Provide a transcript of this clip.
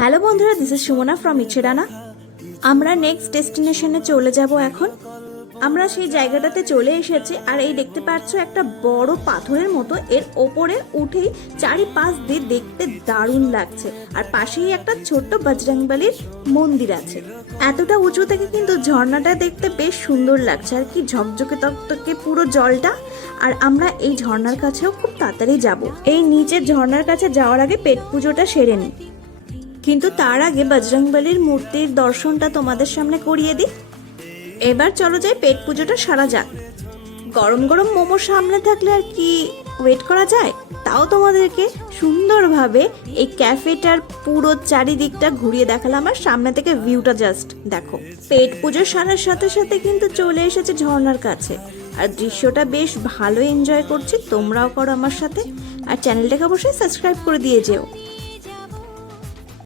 Hello বন্ধুরা, this is Sumana from ইচ্ছেডানা। আমরা next ডেস্টিনেশনে চলে যাব এখন। আমরা সেই জায়গাটাতে চলে এসেছি, আর এই দেখতে পাচ্ছ একটা বড় পাথরের মতো, এর ওপরে উঠেই চারিপাশ দিয়ে দেখতে দারুণ লাগছে। আর পাশেই একটা ছোট্ট বজরংবলীর মন্দির আছে। এতটা উঁচু থেকে কিন্তু ঝর্ণাটা দেখতে বেশ সুন্দর লাগছে, আর কি ঝকঝকে তকতকে পুরো জলটা। আর আমরা এই ঝর্ণার কাছেও খুব তাড়াতাড়ি যাব। এই নিচের ঝর্ণার কাছে যাওয়ার আগে পেট পুজোটা সেরে নিই, কিন্তু তার আগে বজরংবলীর মূর্তির দর্শনটা তোমাদের সামনে করিয়ে দিই। এবার চলো যাই, পেট পুজোটা সারা যাক। গরম গরম মোমো সামনে থাকলে আর কি ওয়েট করা যায়। তাও তোমাদেরকে সুন্দরভাবে এই ক্যাফেটার পুরো চারিদিকটা ঘুরিয়ে দেখালাম, আর সামনে থেকে ভিউটা জাস্ট দেখো। পেট পুজো সারার সাথে সাথে কিন্তু চলে এসেছে ঝর্ণার কাছে, আর দৃশ্যটা বেশ ভালো এনজয় করছি। তোমরাও করো আমার সাথে, আর চ্যানেলটাকে অবশ্যই সাবস্ক্রাইব করে দিয়ে যেও।